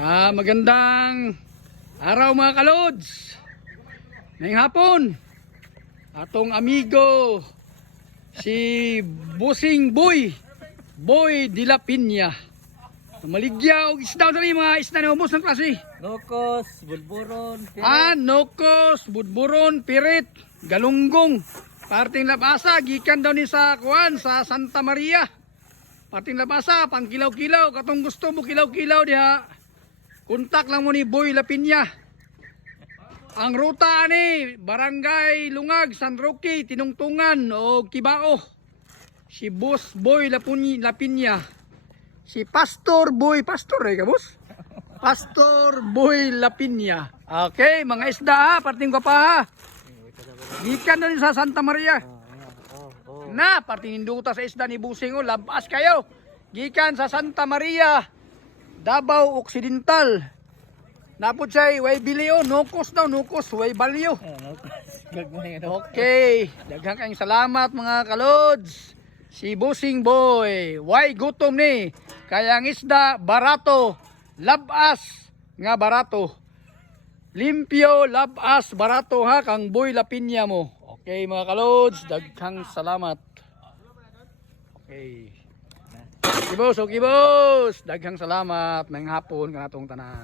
Magandang araw mga kalods. Ngayong hapon, atong amigo si Busing Boy de la Piña. Maligya og isda dali mga isda na ubos ng klase. Nokos, budburon, pirit. Nokos, budburon, pirit, galunggong. Parting labasa gikan daw ni sa kuan sa Santa Maria. Parting labasa pang kilaw-kilaw katong gusto mo kilaw-kilaw diha. Kontak lang mo ni Boy La Piña. Ang ruta ni Barangay Lungag, San Roque, Tinungtungan o Kibao. Si Boss Boy La Piña. Si Pastor Boy, Pastor boss? Pastor Boy La Piña. Okay, mga isda ha, parting ko pa ha. Gikan na sa Santa Maria. Na, parting induta sa isda ni Busing o, labas kayo. Gikan sa Santa Maria, Davao Occidental. Napod siya, way bilyo, nukos daw, nukos, way balyo. Okay, daghang kayong salamat mga kalods. Si Busing Boy, way gutom ni. Kaya ang isda, barato, labas nga barato. Limpyo, labas, barato ha, kang Boy La Piña mo. Okay mga kalods, daghang salamat. Okay. Okay boss, daghang salamat. Mayang hapon kanatong tanan.